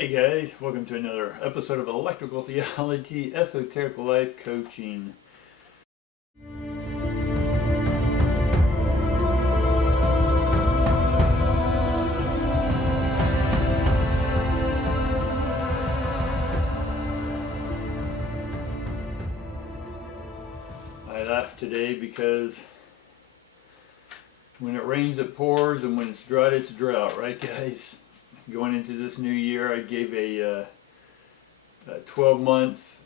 Hey guys, welcome to another episode of Electrical Theology, Esoteric Life Coaching. I laughed today because when it rains it pours and when it's drought it's drought, right guys? Going into this new year I gave a 12 months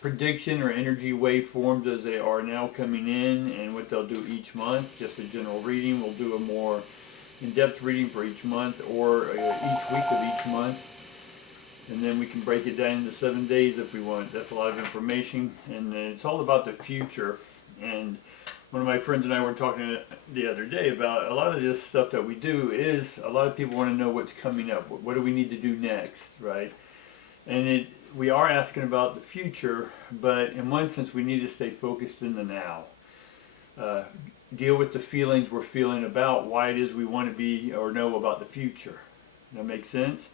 prediction or energy waveforms as they are now coming in and what they'll do each month. Just a general reading. We'll do a more in-depth reading for each month or each week of each month. And then we can break it down into 7 days if we want. That's a lot of information, and it's all about the future. And one of my friends and I were talking the other day about a lot of this stuff that we do is a lot of people want to know what's coming up. What do we need to do next, right? And we are asking about the future, but in one sense we need to stay focused in the now. Deal with the feelings we're feeling about why it is we want to be or know about the future. That makes sense?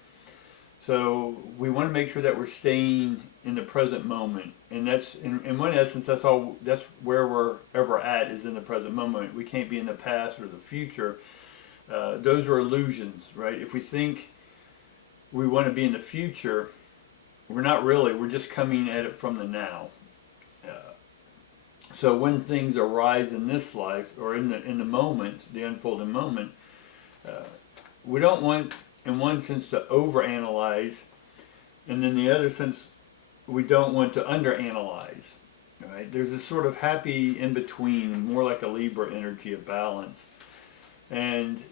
So we want to make sure that we're staying in the present moment, and that's in one essence that's where we're ever at, is in the present moment. We can't be in the past or the future. Those are illusions, right? If we think we want to be in the future, we're not really. We're just coming at it from the now. So when things arise in this life or in the moment, the unfolding moment, we don't want, in one sense, to overanalyze, and in the other sense, we don't want to underanalyze. Right? There's this sort of happy in between, more like a Libra energy of balance, and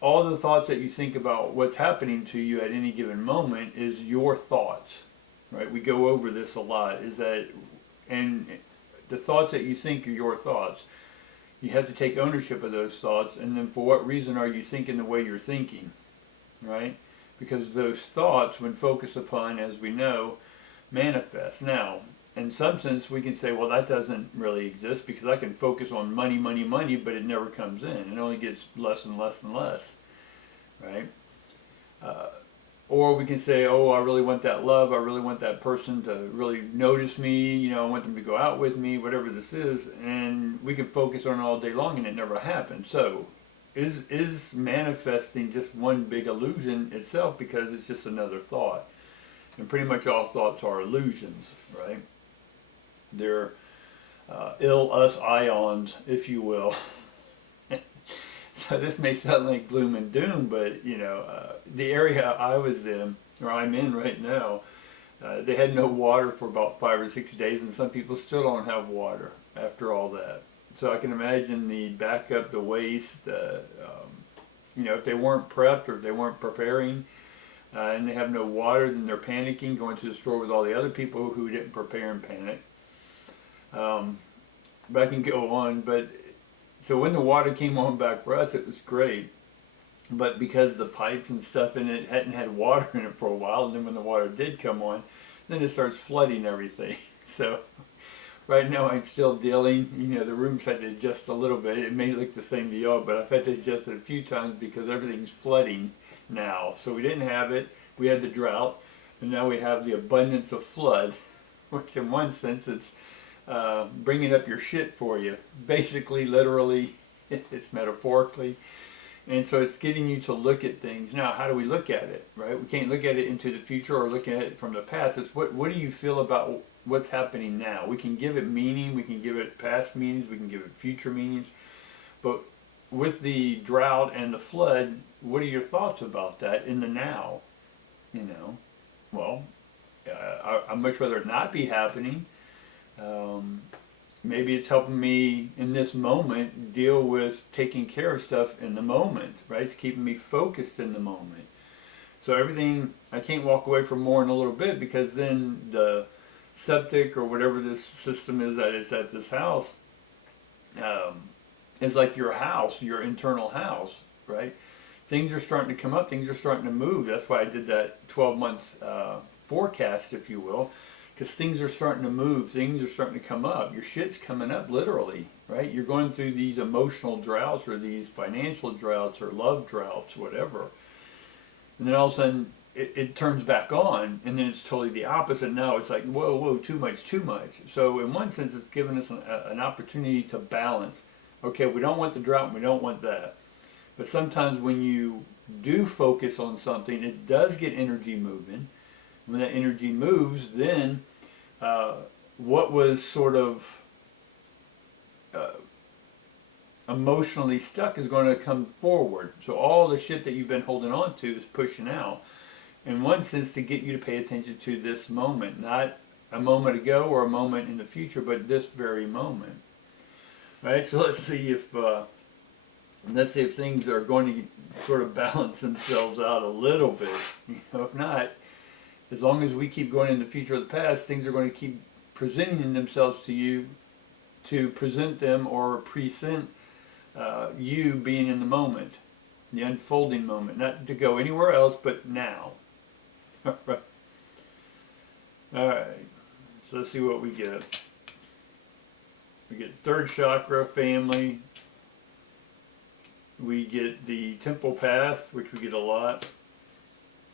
all the thoughts that you think about what's happening to you at any given moment is your thoughts. Right? We go over this a lot. And the thoughts that you think are your thoughts. You have to take ownership of those thoughts, and then for what reason are you thinking the way you're thinking? Right? Because those thoughts, when focused upon, as we know, manifest. Now, in some sense, we can say, well, that doesn't really exist because I can focus on money, money, money, but it never comes in. It only gets less and less and less. Right? Or we can say, oh, I really want that love. I really want that person to really notice me. I want them to go out with me, whatever this is. And we can focus on it all day long and it never happens. So is manifesting just one big illusion itself because it's just another thought? And pretty much all thoughts are illusions, right? They're us ions, if you will. So this may sound like gloom and doom, but the area I was in, or I'm in right now, they had no water for about 5 or 6 days, and some people still don't have water after all that. So I can imagine the backup, the waste, if they weren't prepped or if they weren't preparing, and they have no water, then they're panicking, going to the store with all the other people who didn't prepare and panic. But I can go on, so when the water came on back for us, it was great. But because the pipes and stuff in it hadn't had water in it for a while, and then when the water did come on, then it starts flooding everything. So right now I'm still dealing, the room's had to adjust a little bit. It may look the same to y'all, but I've had to adjust it a few times because everything's flooding now. So we didn't have it, we had the drought, and now we have the abundance of flood, which in one sense it's bringing up your shit for you. Basically, literally, it's metaphorically. And so it's getting you to look at things. Now, how do we look at it, right? We can't look at it into the future or look at it from the past. It's what do you feel about what's happening now? We can give it meaning. We can give it past meanings. We can give it future meanings. But with the drought and the flood, what are your thoughts about that in the now? Well, I'd much rather it not be happening. Maybe it's helping me in this moment deal with taking care of stuff in the moment, right? It's keeping me focused in the moment. So everything, I can't walk away from more in a little bit because then the septic or whatever this system is that is at this house is like your house, your internal house, right? Things are starting to come up, things are starting to move. That's why I did that 12-month forecast, if you will. Because things are starting to move, things are starting to come up. Your shit's coming up, literally, right? You're going through these emotional droughts or these financial droughts or love droughts, whatever. and then all of a sudden it turns back on, and then it's totally the opposite. Now it's like, whoa, whoa, too much, too much. So in one sense, it's given us an opportunity to balance. Okay, we don't want the drought, and we don't want that. But sometimes when you do focus on something, it does get energy moving. When that energy moves, then what was sort of emotionally stuck is going to come forward. So all the shit that you've been holding on to is pushing out. In one sense, to get you to pay attention to this moment, not a moment ago or a moment in the future, but this very moment. Right? So let's see if things are going to sort of balance themselves out a little bit. If not, as long as we keep going in the future or the past, things are going to keep presenting themselves to you, to present them or present you being in the moment, the unfolding moment, not to go anywhere else but now. Right. All right. So let's see what we get. We get third chakra, family. We get the temple path, which we get a lot.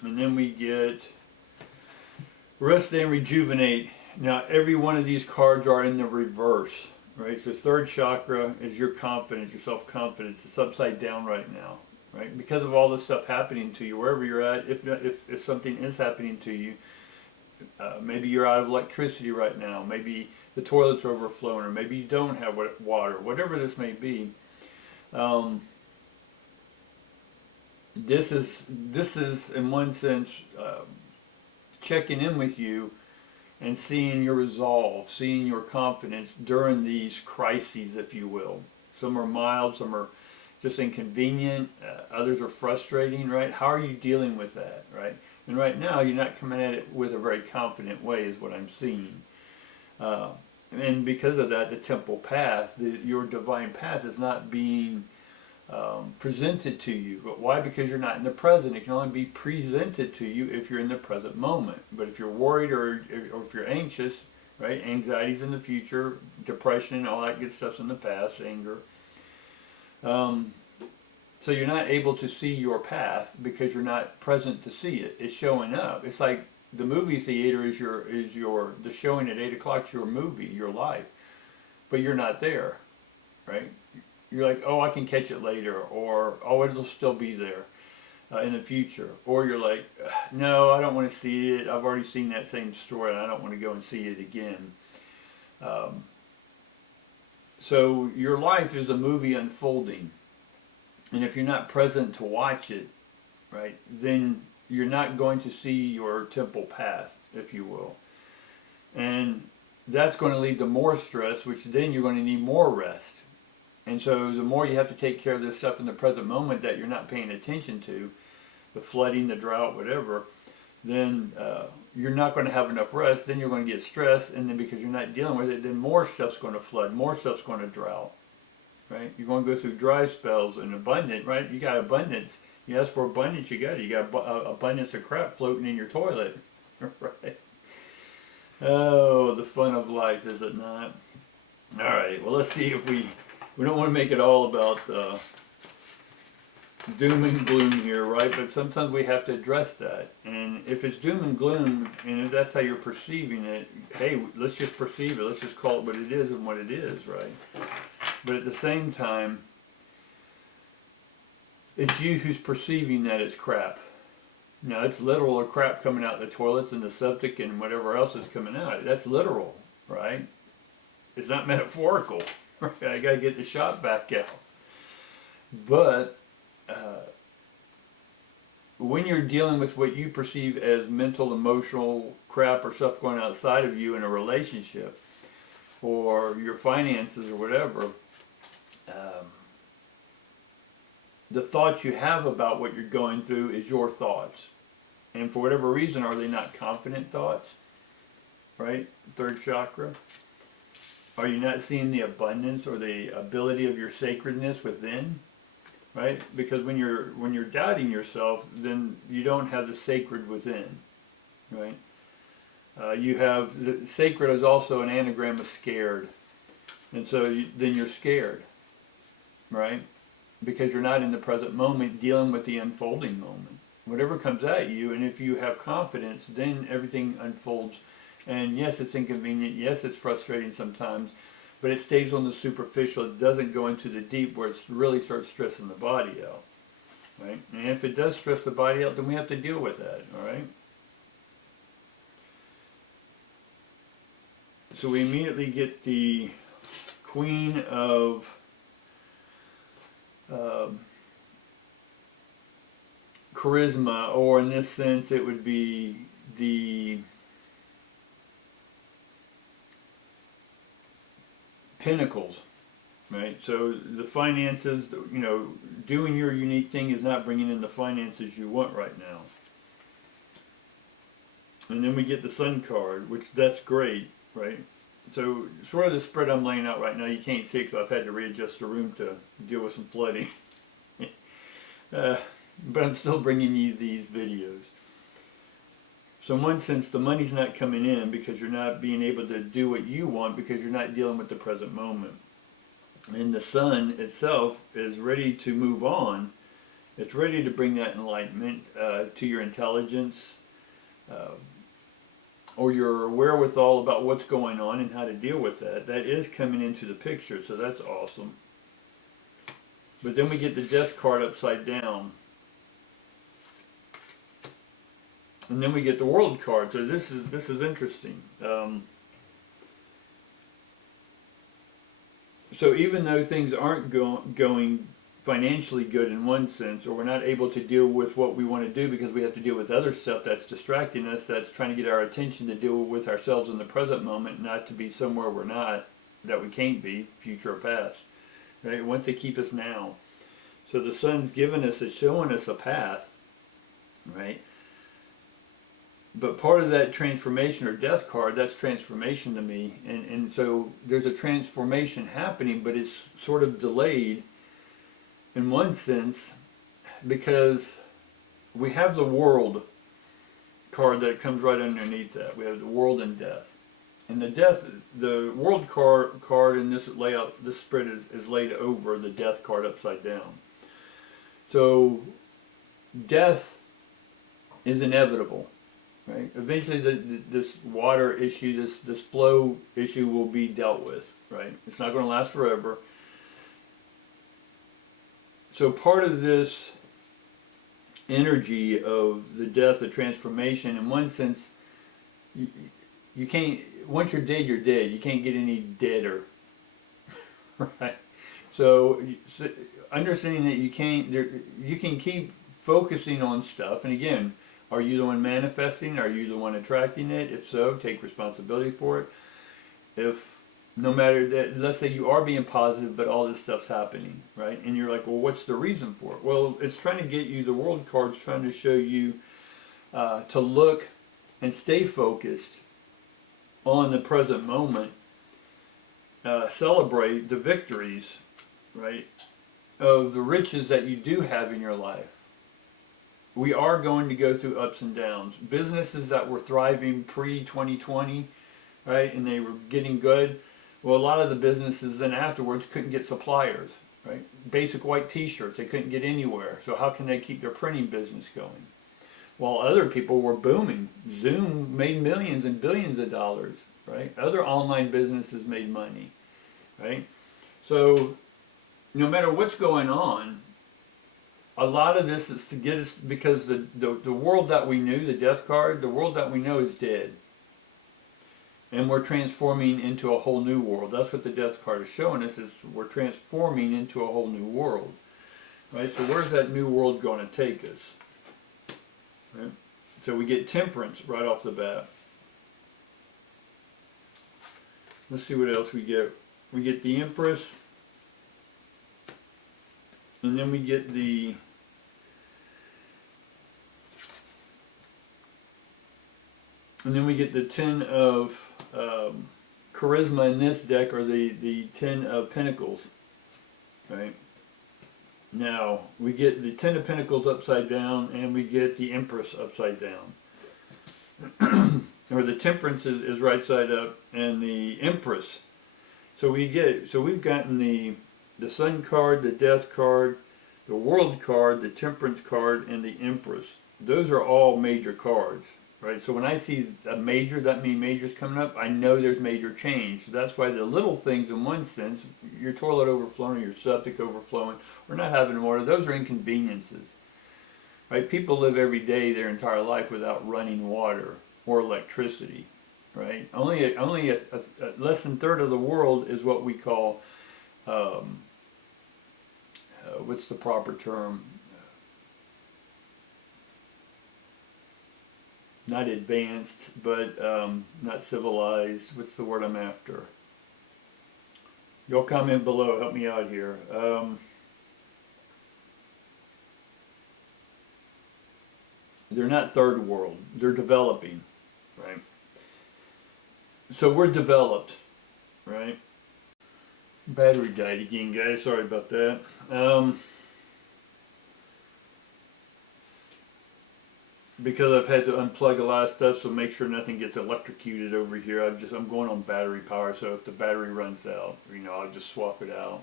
And then we get rest and rejuvenate. Now, every one of these cards are in the reverse, right? So third chakra is your confidence, your self-confidence. It's upside down right now, right? Because of all this stuff happening to you, wherever you're at, if something is happening to you, maybe you're out of electricity right now, maybe the toilets are overflowing, or maybe you don't have water, whatever this may be. This is in one sense checking in with you and seeing your resolve, seeing your confidence during these crises, if you will. Some are mild, some are just inconvenient, others are frustrating, right? How are you dealing with that, right? And right now, you're not coming at it with a very confident way, is what I'm seeing. And because of that, the temple path, your divine path is not being presented to you. But why? Because you're not in the present. It can only be presented to you if you're in the present moment. But if you're worried or if you're anxious, right? Anxiety's in the future, depression and all that good stuff's in the past, anger. So you're not able to see your path because you're not present to see it. It's showing up. It's like the movie theater is the showing at 8 o'clock is your movie, your life. But you're not there, right? You're like, oh, I can catch it later, or oh, it'll still be there in the future. Or you're like, no, I don't want to see it. I've already seen that same story, and I don't want to go and see it again. So your life is a movie unfolding. And if you're not present to watch it, right, then you're not going to see your temple path, if you will. And that's going to lead to more stress, which then you're going to need more rest. And so the more you have to take care of this stuff in the present moment that you're not paying attention to, the flooding, the drought, whatever, then you're not going to have enough rest. Then you're going to get stressed, and then because you're not dealing with it, then more stuff's going to flood, more stuff's going to drought. Right? You're going to go through dry spells and abundant, right? You got abundance. You ask for abundance, you got it. You got abundance of crap floating in your toilet. Right? Oh, the fun of life, is it not? All right, well, let's see if we don't want to make it all about doom and gloom here, right? But sometimes we have to address that. And if it's doom and gloom, and if that's how you're perceiving it, hey, let's just perceive it. Let's just call it what it is and what it is, right? But at the same time, it's you who's perceiving that it's crap. Now, it's literal crap coming out the toilets and the septic and whatever else is coming out. That's literal, right? It's not metaphorical. Right? I got to get the shot back out. But when you're dealing with what you perceive as mental, emotional crap or stuff going outside of you in a relationship or your finances or whatever, the thoughts you have about what you're going through is your thoughts. And for whatever reason, are they not confident thoughts? Right? Third chakra. Are you not seeing the abundance or the ability of your sacredness within? Right? Because when you're doubting yourself, then you don't have the sacred within. Right? You have the sacred is also an anagram of scared. And so then you're scared. Right? Because you're not in the present moment dealing with the unfolding moment. whatever comes at you, and if you have confidence, then everything unfolds. And yes, it's inconvenient, yes, it's frustrating sometimes, but it stays on the superficial. It doesn't go into the deep where it really starts stressing the body out, right? And if it does stress the body out, then we have to deal with that, all right? So we immediately get the Queen of charisma, or in this sense it would be the Pentacles, right? So the finances, you know, doing your unique thing is not bringing in the finances you want right now. And then we get the Sun card, which that's great, right? So sort of the spread I'm laying out right now, you can't see because I've had to readjust the room to deal with some flooding. But I'm still bringing you these videos. So in one sense, the money's not coming in because you're not being able to do what you want because you're not dealing with the present moment. And the Sun itself is ready to move on. It's ready to bring that enlightenment to your intelligence, or your wherewithal about what's going on and how to deal with that. That is coming into the picture, so that's awesome. But then we get the Death card upside down. And then we get the World card. So this is interesting. So even though things aren't going financially good in one sense, or we're not able to deal with what we want to do because we have to deal with other stuff that's distracting us, that's trying to get our attention to deal with ourselves in the present moment, not to be somewhere we're not, that we can't be, future or past. Right? Once they keep us now. So the Sun's giving us, it's showing us a path, right? But part of that transformation or Death card, that's transformation to me. And so there's a transformation happening, but it's sort of delayed in one sense because we have the World card that comes right underneath that. We have the World and Death. And the World card in this layout, this spread is laid over the Death card upside down. So death is inevitable. Right? Eventually this water issue, this flow issue will be dealt with, right? It's not going to last forever. So part of this energy of the death, the transformation, in one sense, you can't, once you're dead, you're dead. You can't get any deader, right? So understanding that you can keep focusing on stuff, and again, are you the one manifesting? Are you the one attracting it? If so, take responsibility for it. If no matter that, let's say you are being positive, but all this stuff's happening, right? And you're like, well, what's the reason for it? Well, it's trying to get you, the World card's trying to show you to look and stay focused on the present moment. Celebrate the victories, right, of the riches that you do have in your life. We are going to go through ups and downs. Businesses that were thriving pre-2020, right, and they were getting good, well, a lot of the businesses then afterwards couldn't get suppliers, right? Basic white t-shirts, they couldn't get anywhere. So how can they keep their printing business going? While other people were booming. Zoom made millions and billions of dollars, right? Other online businesses made money, right? So no matter what's going on, a lot of this is to get us, because the world that we knew, the Death card, the world that we know is dead. And we're transforming into a whole new world. That's what the Death card is showing us, is we're transforming into a whole new world. Right? So where's that new world going to take us? Right? So we get Temperance right off the bat. Let's see what else we get. We get the Empress. And then we get the Ten of Charisma in this deck, or the Ten of Pentacles, right? Now, we get the Ten of Pentacles upside down, and we get the Empress upside down. Or the Temperance is right side up, and the Empress. So we've gotten the Sun card, the Death card, the World card, the Temperance card, and the Empress. those are all major cards, right? So when I see a major, that means major's coming up, I know there's major change. So that's why the little things, in one sense, your toilet overflowing, your septic overflowing, or not having water, those are inconveniences, right? People live every day their entire life without running water or electricity, right? Only a less than third of the world is what we call, what's the proper term? Not advanced, but not civilized. What's the word I'm after? Y'all comment below, help me out here. They're not third world, they're developing, right? So we're developed, right? Battery died again, guys, sorry about that. Because I've had to unplug a lot of stuff, so make sure nothing gets electrocuted over here. I'm going on battery power, so if the battery runs out, I'll just swap it out.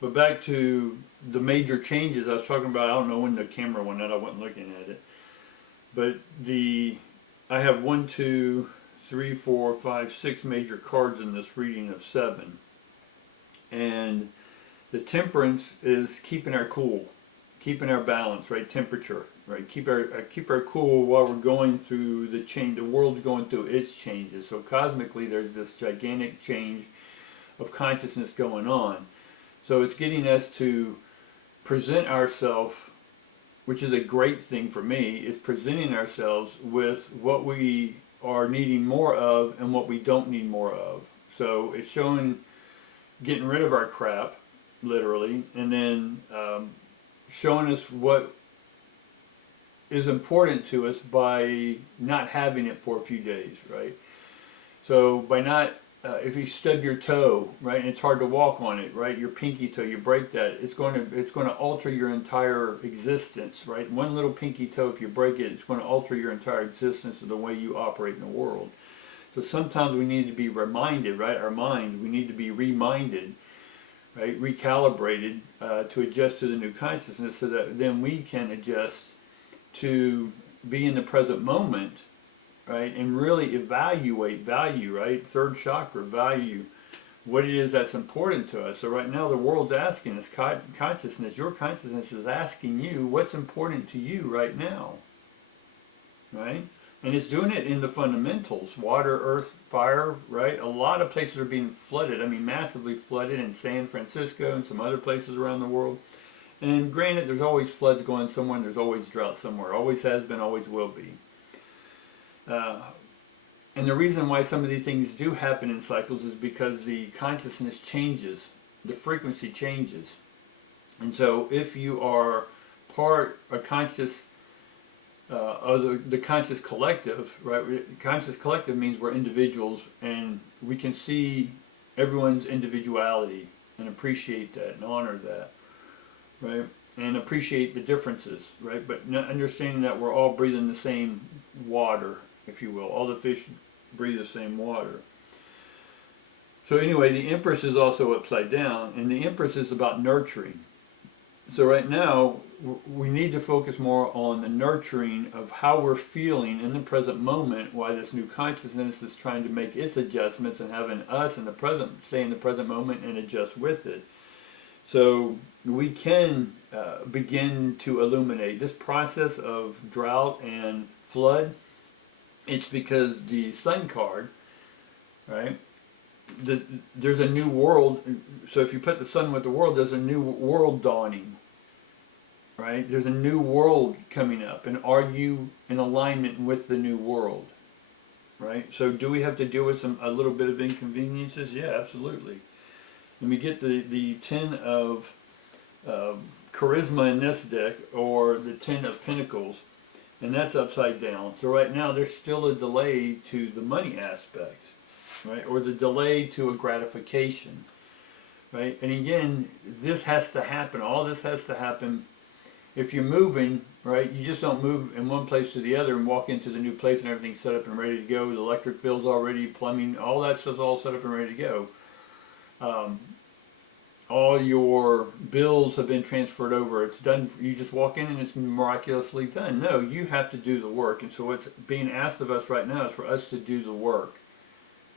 But back to the major changes I was talking about. I don't know when the camera went out. I wasn't looking at it. But I have 1, 2, 3, 4, 5, 6 major cards in this reading of 7, and the temperance is keeping our cool, keeping our balance, right? Temperature, right? Keep our cool while we're going through the change. The world's going through its changes. So cosmically, there's this gigantic change of consciousness going on. So it's getting us to present ourselves, which is a great thing for me, is presenting ourselves with what we are needing more of and what we don't need more of. So it's showing getting rid of our crap, literally, and then showing us what is important to us by not having it for a few days, right? So by not, if you stub your toe, right, and it's hard to walk on it, right, your pinky toe, you break that, it's going to alter your entire existence, right? One little pinky toe, if you break it, it's going to alter your entire existence of the way you operate in the world. So sometimes we need to be reminded, right? Our mind, we need to be reminded, right? Recalibrated to adjust to the new consciousness, so that then we can adjust to be in the present moment, right? And really evaluate value, right? Third chakra, value, what it is that's important to us. So right now the world's asking us, consciousness, your consciousness is asking you what's important to you right now, right? And it's doing it in the fundamentals, water, earth, fire, right? A lot of places are being flooded, I mean massively flooded in San Francisco and some other places around the world. And granted, there's always floods going somewhere, and there's always drought somewhere. Always has been, always will be. And the reason why some of these things do happen in cycles is because the consciousness changes, the frequency changes. And so if you are a conscious, of the conscious collective, right? Conscious collective means we're individuals, and we can see everyone's individuality and appreciate that and honor that, right? And appreciate the differences, right? But understanding that we're all breathing the same water, if you will. All the fish breathe the same water. So anyway, the Empress is also upside down, and the Empress is about nurturing. So right now, we need to focus more on the nurturing of how we're feeling in the present moment, while this new consciousness is trying to make its adjustments, and having us in the present, stay in the present moment and adjust with it. So we can begin to illuminate this process of drought and flood. It's because the Sun card, right? There's a new world. So if you put the Sun with the world, there's a new world dawning, right? There's a new world coming up, and are you in alignment with the new world, right? So do we have to deal with a little bit of inconveniences? Yeah, absolutely. Let me get the 10 of charisma in this deck, or the 10 of pentacles, and that's upside down. So right now there's still a delay to the money aspect, right? Or the delay to a gratification, right? And again, this has to happen. All this has to happen. If you're moving, right, you just don't move in one place to the other and walk into the new place and everything's set up and ready to go. The electric bill's already, plumbing, all that stuff's all set up and ready to go. all your bills have been transferred over. It's done. You just walk in and it's miraculously done. No, you have to do the work. And so what's being asked of us right now is for us to do the work.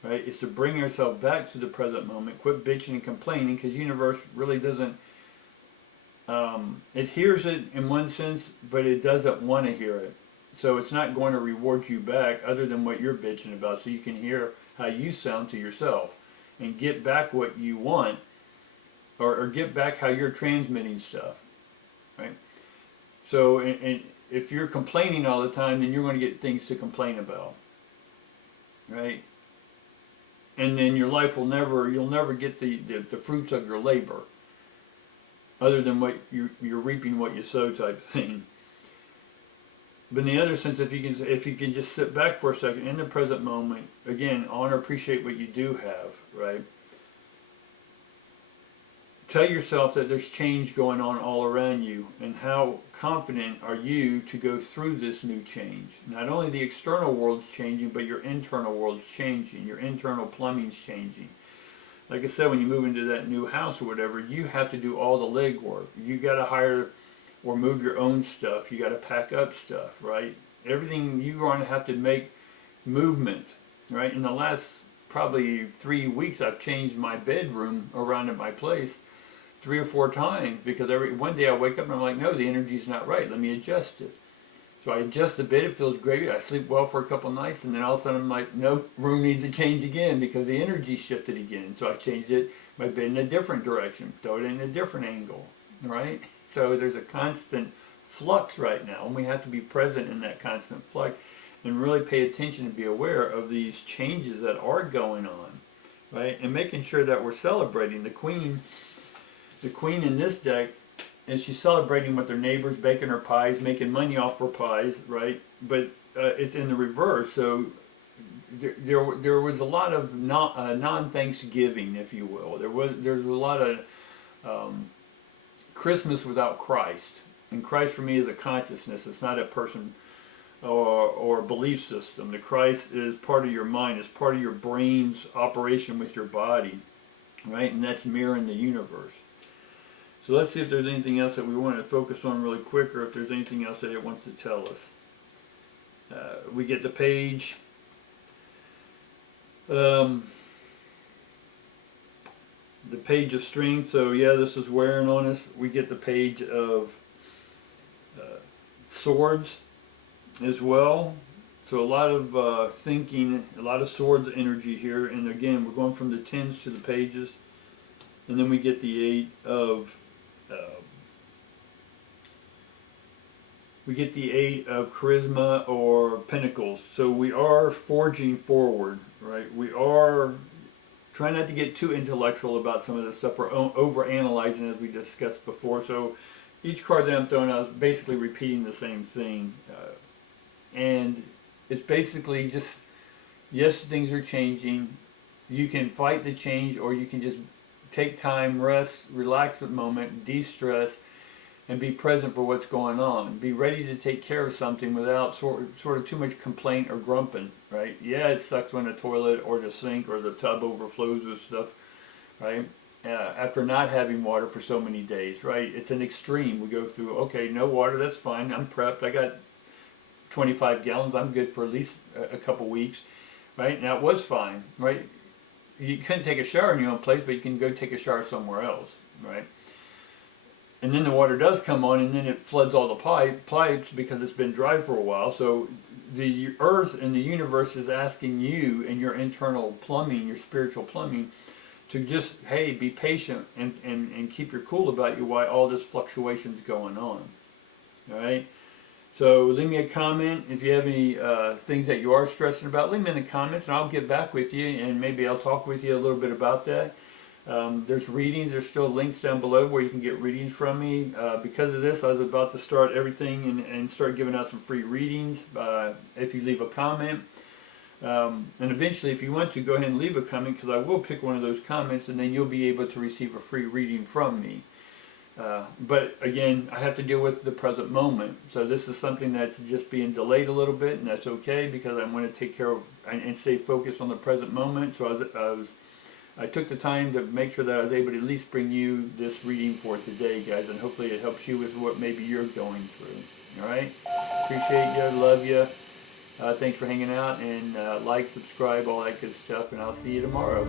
Right? It's to bring ourselves back to the present moment. Quit bitching and complaining, because the universe really doesn't. It hears it in one sense, but it doesn't want to hear it. So it's not going to reward you back other than what you're bitching about, so you can hear how you sound to yourself and get back what you want, or get back how you're transmitting stuff, right? So and if you're complaining all the time, then you're going to get things to complain about, right? And then your life will you'll never get the fruits of your labor, other than what you're reaping what you sow type thing. But in the other sense, if you can just sit back for a second in the present moment, again, honor, appreciate what you do have, right? Tell yourself that there's change going on all around you, and how confident are you to go through this new change. Not only the external world's changing, but your internal world's changing, your internal plumbing's changing. Like I said, when you move into that new house or whatever, you have to do all the legwork. You got to hire or move your own stuff. You got to pack up stuff, right? Everything, you're going to have to make movement, right? In the last probably 3 weeks, I've changed my bedroom around at my place 3 or 4 times, because one day I wake up and I'm like, no, the energy's not right. Let me adjust it. So I adjust the bed. It feels great. I sleep well for a couple of nights, and then all of a sudden I'm like, nope, room needs to change again because the energy shifted again. So I changed my bed in a different direction, throw it in a different angle, right? So there's a constant flux right now, and we have to be present in that constant flux and really pay attention and be aware of these changes that are going on, right? And making sure that we're celebrating. The queen in this deck, and she's celebrating with her neighbors, baking her pies, making money off her pies, right? But it's in the reverse. So there was a lot of non-Thanksgiving, if you will. There's a lot of Christmas without Christ. And Christ for me is a consciousness. It's not a person or a belief system. The Christ is part of your mind. It's part of your brain's operation with your body, right? And that's mirroring the universe. So let's see if there's anything else that we want to focus on really quick, or if there's anything else that it wants to tell us. We get the page. The page of strength. So yeah, this is wearing on us. We get the page of swords as well. So a lot of thinking, a lot of swords energy here. And again, we're going from the 10s to the pages. And then we get the 8 of charisma or pentacles. So we are forging forward, right? We are trying not to get too intellectual about some of this stuff. We're over-analyzing, as we discussed before. So each card that I'm throwing out is basically repeating the same thing. And it's basically just, yes, things are changing. You can fight the change, or you can just take time, rest, relax a moment, de-stress, and be present for what's going on. Be ready to take care of something without sort of too much complaint or grumping, right? Yeah, it sucks when the toilet or the sink or the tub overflows with stuff, right? After not having water for so many days, right? It's an extreme. We go through, okay, no water, that's fine. I'm prepped. I got 25 gallons. I'm good for at least a couple weeks, right? Now, it was fine, right? You couldn't take a shower in your own place, but you can go take a shower somewhere else, right? And then the water does come on, and then it floods all the pipes because it's been dry for a while. So the earth and the universe is asking you and your internal plumbing, your spiritual plumbing, to just, hey, be patient and keep your cool about you while all this fluctuation's going on, all right? So leave me a comment. If you have any things that you are stressing about, leave them in the comments, and I'll get back with you, and maybe I'll talk with you a little bit about that. There's readings. There's still links down below where you can get readings from me. Because of this, I was about to start everything and start giving out some free readings if you leave a comment. And eventually, if you want to, go ahead and leave a comment, because I will pick one of those comments, and then you'll be able to receive a free reading from me. But again, I have to deal with the present moment. So this is something that's just being delayed a little bit, and that's okay, because I want to take care of and stay focused on the present moment. So I was I took the time to make sure that I was able to at least bring you this reading for today, guys, and hopefully it helps you with what maybe you're going through. All right? Appreciate you. Love you. Thanks for hanging out, and like, subscribe, all that good stuff, and I'll see you tomorrow.